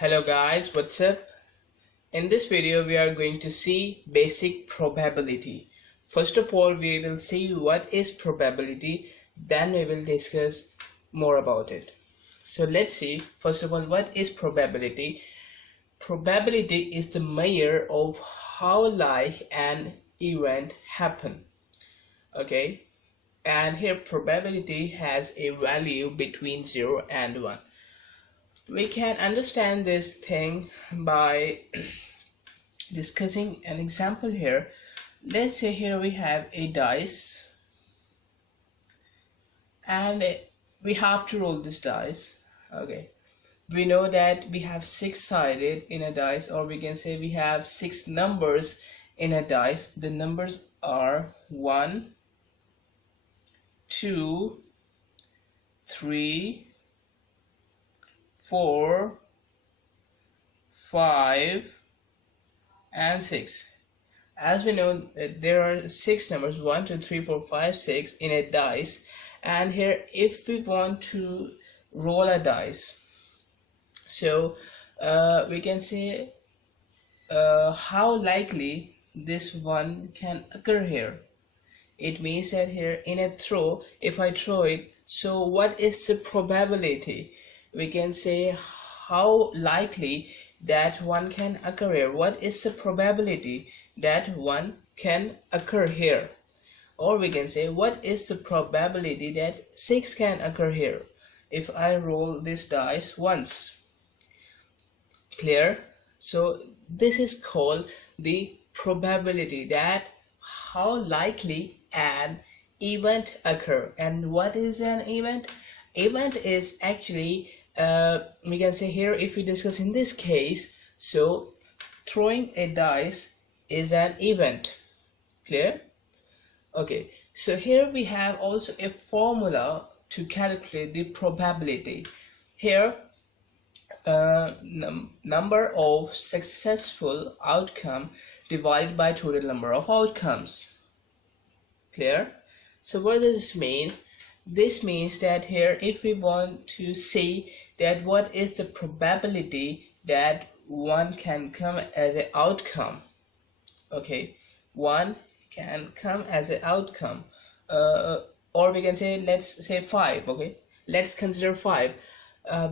Hello guys, what's up? In this video we are going to see basic probability. First of all, we will see what is probability, then we will discuss more about it. So let's see first of all what is probability. Probability is the measure of how like an event happen. Okay, and here probability has a value between 0 and 1. We can understand this thing by discussing an example here. Let's say here we have a dice and we have to roll this dice. Okay, we know that we have 6-sided in a dice, or we can say we have 6 numbers in a dice. The numbers are 1, 2, 3, 4, 5 and 6. As we know, there are 6 numbers 1, 2, 3, 4, 5, 6 in a dice, and here if we want to roll a dice, so we can say how likely this one can occur here. It means that here in a throw, if I throw it, so what is the probability? We can say how likely that one can occur here. What is the probability that one can occur here? Or we can say what is the probability that 6 can occur here if I roll this dice once. Clear? So this is called the probability, that how likely an event occur. And what is an event? Event is actually we can say here, if we discuss in this case, so throwing a dice is an event. Clear? Okay, so here we have also a formula to calculate the probability. Here number of successful outcome divided by total number of outcomes. Clear? So what does this mean? This means that here if we want to see that what is the probability that one can come as an outcome, okay, one can come as an outcome, or we can say, let's say 5. Okay, let's consider 5.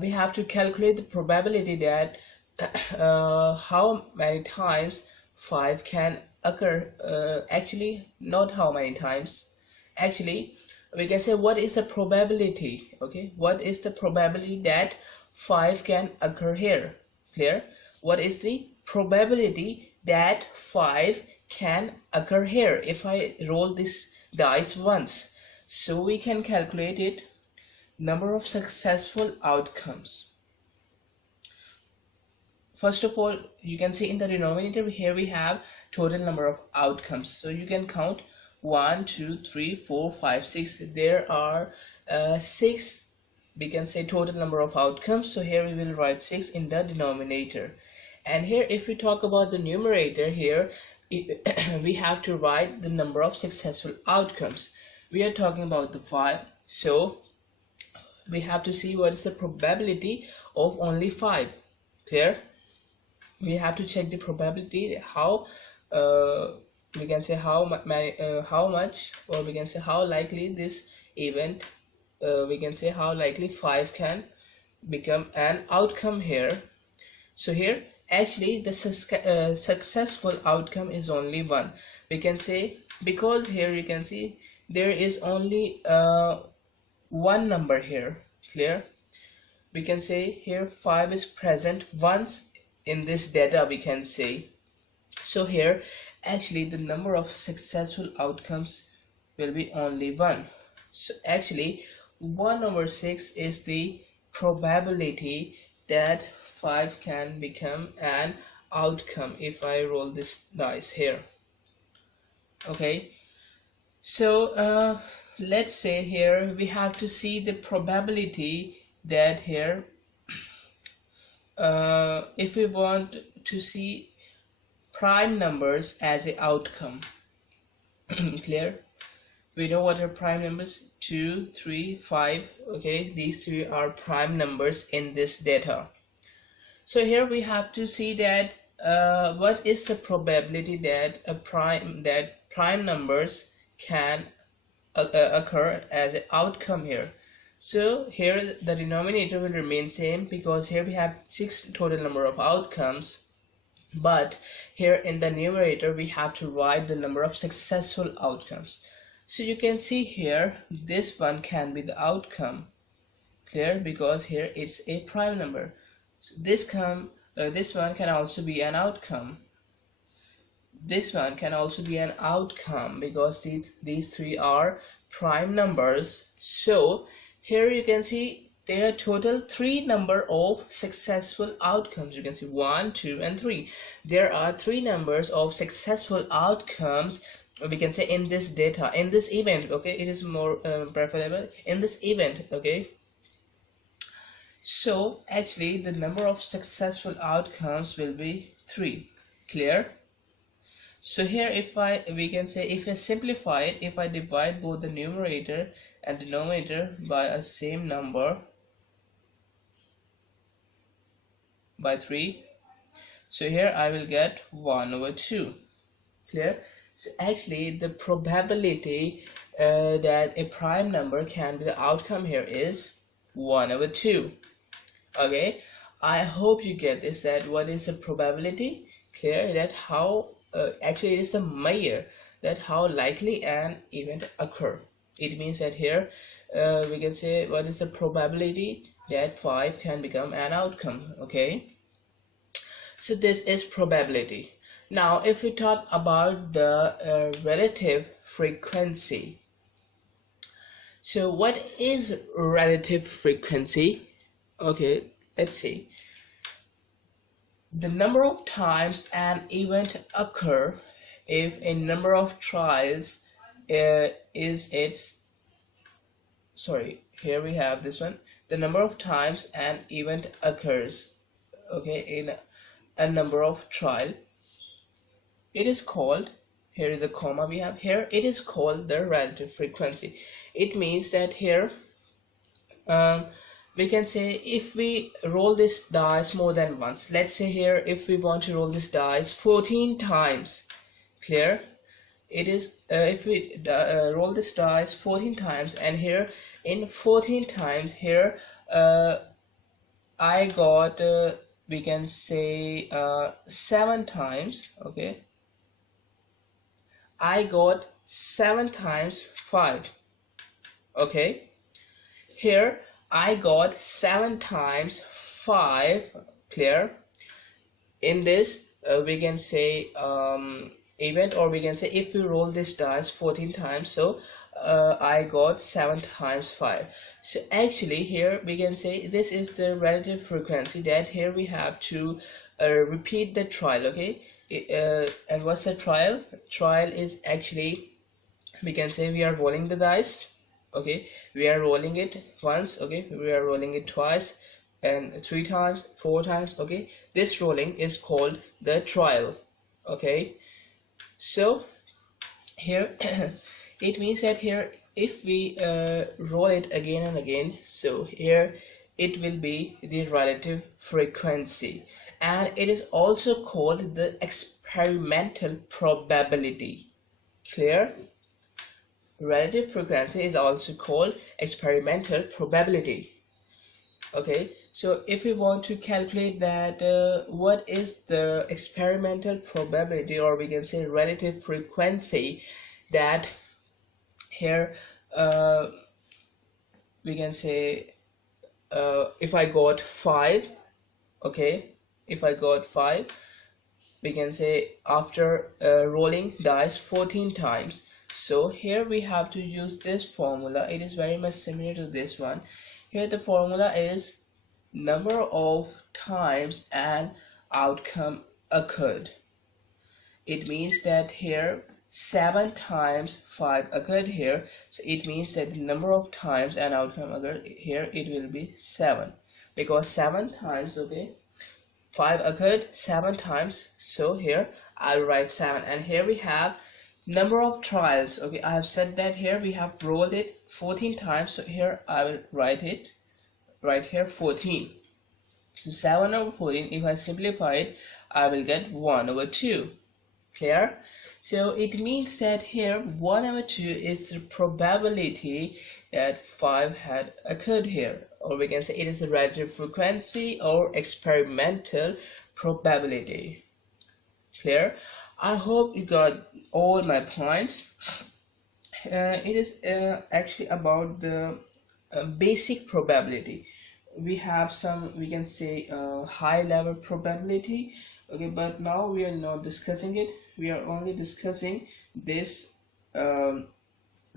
We have to calculate the probability that how many times 5 can occur. Actually, not how many times, actually we can say what is the probability. Okay, what is the probability that 5 can occur here? Clear? What is the probability that 5 can occur here if I roll this dice once? So we can calculate it, number of successful outcomes. First of all, you can see in the denominator here we have total number of outcomes, so you can count 1, 2, 3, 4, 5, 6. There are 6, we can say, total number of outcomes. So here we will write 6 in the denominator. And here if we talk about the numerator, here we have to write the number of successful outcomes. We are talking about the 5, so we have to see what is the probability of only 5. Clear? We have to check the probability, how we can say how much, or we can say how likely this event, we can say how likely 5 can become an outcome here. So here actually the successful outcome is only 1. We can say, because here you can see there is only one number here. Clear? We can say here 5 is present once in this data, we can say. So here actually the number of successful outcomes will be only 1. So actually 1/6 is the probability that 5 can become an outcome if I roll this dice here. Okay, so let's say here we have to see the probability that here if we want to see prime numbers as a outcome. Clear? We know what are prime numbers: 2, 3, 5. Okay, these 3 are prime numbers in this data. So here we have to see that what is the probability that prime numbers can occur as an outcome here. So here the denominator will remain same because here we have 6 total number of outcomes, but here in the numerator we have to write the number of successful outcomes. So you can see here this one can be the outcome, clear, because here it's a prime number. So this one can also be an outcome. This one can also be an outcome because these three are prime numbers. So here you can see there are total 3 number of successful outcomes. You can see 1, 2 and 3. There are 3 numbers of successful outcomes, we can say, in this data, in this event. Okay, it is more preferable in this event. Okay, so actually the number of successful outcomes will be 3, clear. So here we can say, if I simplify it, if I divide both the numerator and denominator by a same number, by 3, so here I will get 1/2, clear. So actually the probability that a prime number can be the outcome here is 1/2. Okay, I hope you get this, that what is the probability, clear, that how actually it is the measure that how likely an event occur. It means that here we can say what is the probability that 5 can become an outcome. Okay, so this is probability. Now if we talk about the relative frequency, so what is relative frequency? Okay, let's see. The number of times an event occur if a number of trials is its, sorry, here we have this one, the number of times an event occurs, okay, in a number of trial, it is called, here is a comma we have here, it is called the relative frequency. It means that here we can say if we roll this dice more than once, let's say here if we want to roll this dice 14 times, clear, it is if we roll this dice 14 times, and here in 14 times here I got we can say 7 times, okay, I got 7 times 5, okay, here I got 7 times 5, clear. In this we can say event, or we can say if we roll this dice 14 times, so I got 7 times 5. So actually here we can say this is the relative frequency, that here we have to repeat the trial. Okay, and what's the trial? Trial is actually, we can say we are rolling the dice, okay, we are rolling it once, okay, we are rolling it twice and 3 times, 4 times, okay, this rolling is called the trial. Okay, so here it means that here if we roll it again and again, so here it will be the relative frequency, and it is also called the experimental probability, clear. Relative frequency is also called experimental probability. Okay, so if we want to calculate that what is the experimental probability, or we can say relative frequency, that here we can say if I got 5, okay, if I got 5, we can say after rolling dice 14 times, so here we have to use this formula. It is very much similar to this one. Here the formula is number of times an outcome occurred. It means that here 7 times 5 occurred here, so it means that the number of times an outcome occurred here, it will be 7, because 7 times, okay, 5 occurred 7 times, so here I'll write 7. And here we have number of trials, okay, I have said that here we have rolled it 14 times, so here I will write it right here 14. So 7 over 14, if I simplify it, I will get 1 over 2. Clear? So it means that here 1 over 2 is the probability that 5 had occurred here, or we can say it is the relative frequency or experimental probability. Clear? I hope you got all my points. It is actually about the basic probability. We have some, we can say, high level probability, okay, but now we are not discussing it. We are only discussing this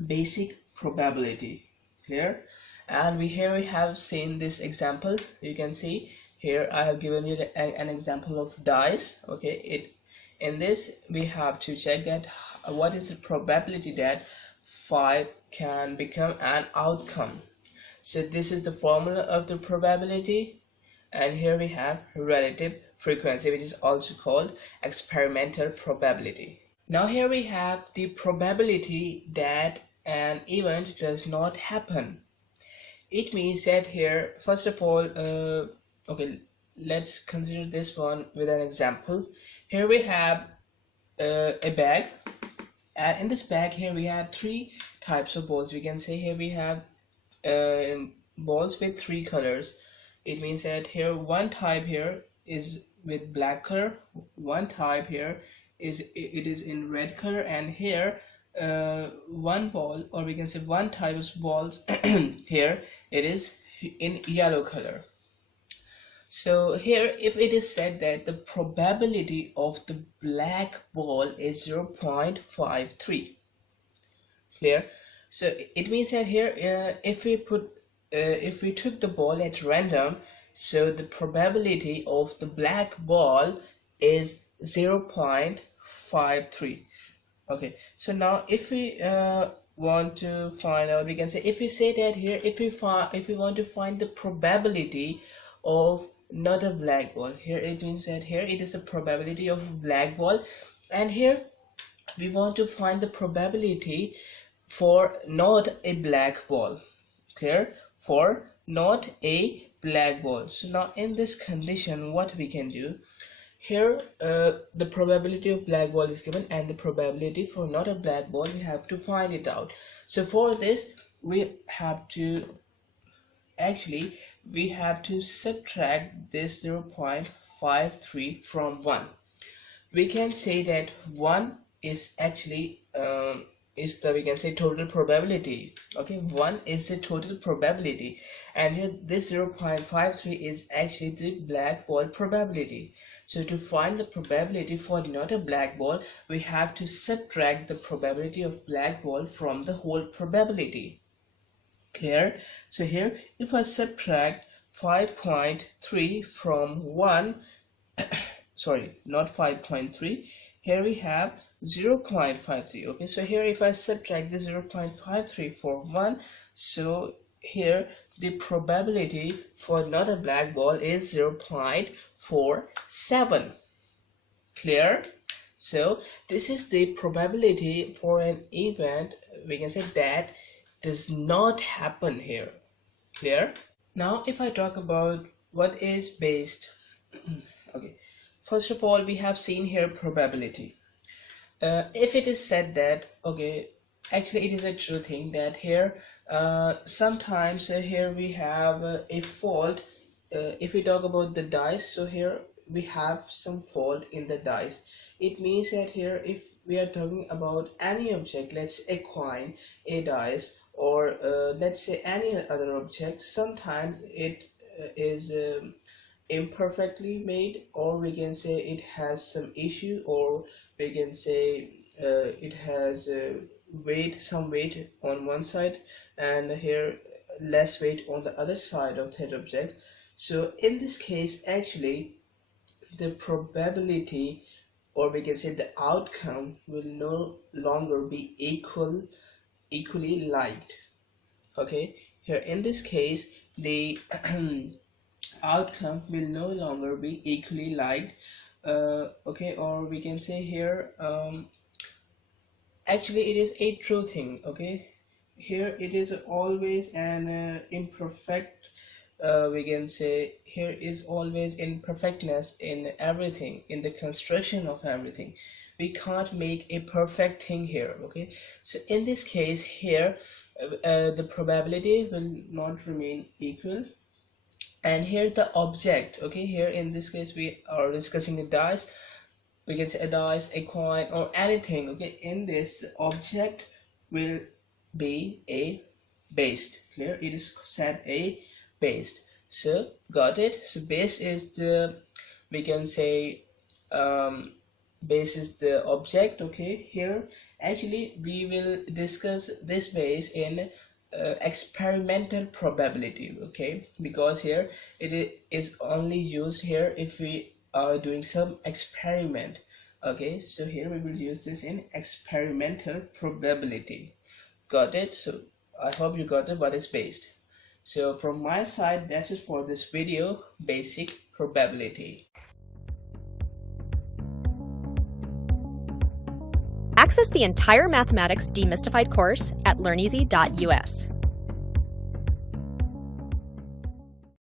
basic probability. Clear? And here we have seen this example. You can see here I have given you an example of dice. Okay, in this we have to check that what is the probability that 5 can become an outcome. So this is the formula of the probability, and here we have relative frequency, which is also called experimental probability. Now here we have the probability that an event does not happen. It means that here, first of all, okay, let's consider this one with an example. Here we have a bag, and in this bag here we have 3 types of balls. We can say here we have balls with 3 colors. It means that here one type here is with black color, one type here is in red color, and here one ball, or we can say one type of balls here it is in yellow color. So here if it is said that the probability of the black ball is 0.53. Clear? So it means that here if we took the ball at random, so the probability of the black ball is 0.53. Okay, so now if we want to find out, we can say, if we say that here, if we want to find the probability of not a black ball, here it means that here it is the probability of a black ball, and here we want to find the probability for not a black ball. Clear? For not a black ball. So now in this condition, what we can do here, the probability of black ball is given, and the probability for not a black ball, we have to find it out. So for this we have to subtract this 0.53 from 1. We can say that 1 is actually we can say total probability. Okay, 1 is the total probability, and here this 0.53 is actually the black ball probability. So to find the probability for not a black ball, we have to subtract the probability of black ball from the whole probability. Clear? So here if I subtract 5.3 from 1, sorry, not 5.3, here we have 0.53. okay, so here if I subtract the 0.53 for 1, so here the probability for not a black ball is 0.47. Clear? So this is the probability for an event, we can say, that does not happen here. Clear? Now if I talk about what is based okay, first of all we have seen here probability. If it is said that, okay, actually it is a true thing that here sometimes here we have a fault. If we talk about the dice, so here we have some fault in the dice. It means that here if we are talking about any object, let's say a coin, a dice, or let's say any other object, sometimes it is imperfectly made, or we can say it has some issue, or we can say it has some weight on one side and here less weight on the other side of that object. So in this case actually the probability, or we can say the outcome, will no longer be equally liked. Okay, here in this case the outcome will no longer be equally liked. Okay, or we can say here actually it is a true thing. Okay, here it is always an imperfect we can say here is always imperfectness in everything, in the construction of everything. We can't make a perfect thing here. Okay, so in this case here, the probability will not remain equal. And here the object, okay, here in this case we are discussing a dice. We can say a dice, a coin, or anything. Okay, in this object will be a based. Here it is set a based. So got it. So base is the, we can say, base is the object. Okay, here actually we will discuss this base in experimental probability. Okay, because here it is only used here if we are doing some experiment. Okay, so here we will use this in experimental probability. Got it? So I hope you got it what is based. So from my side, that's it for this video, basic probability. Access the entire mathematics demystified course at learneasy.us.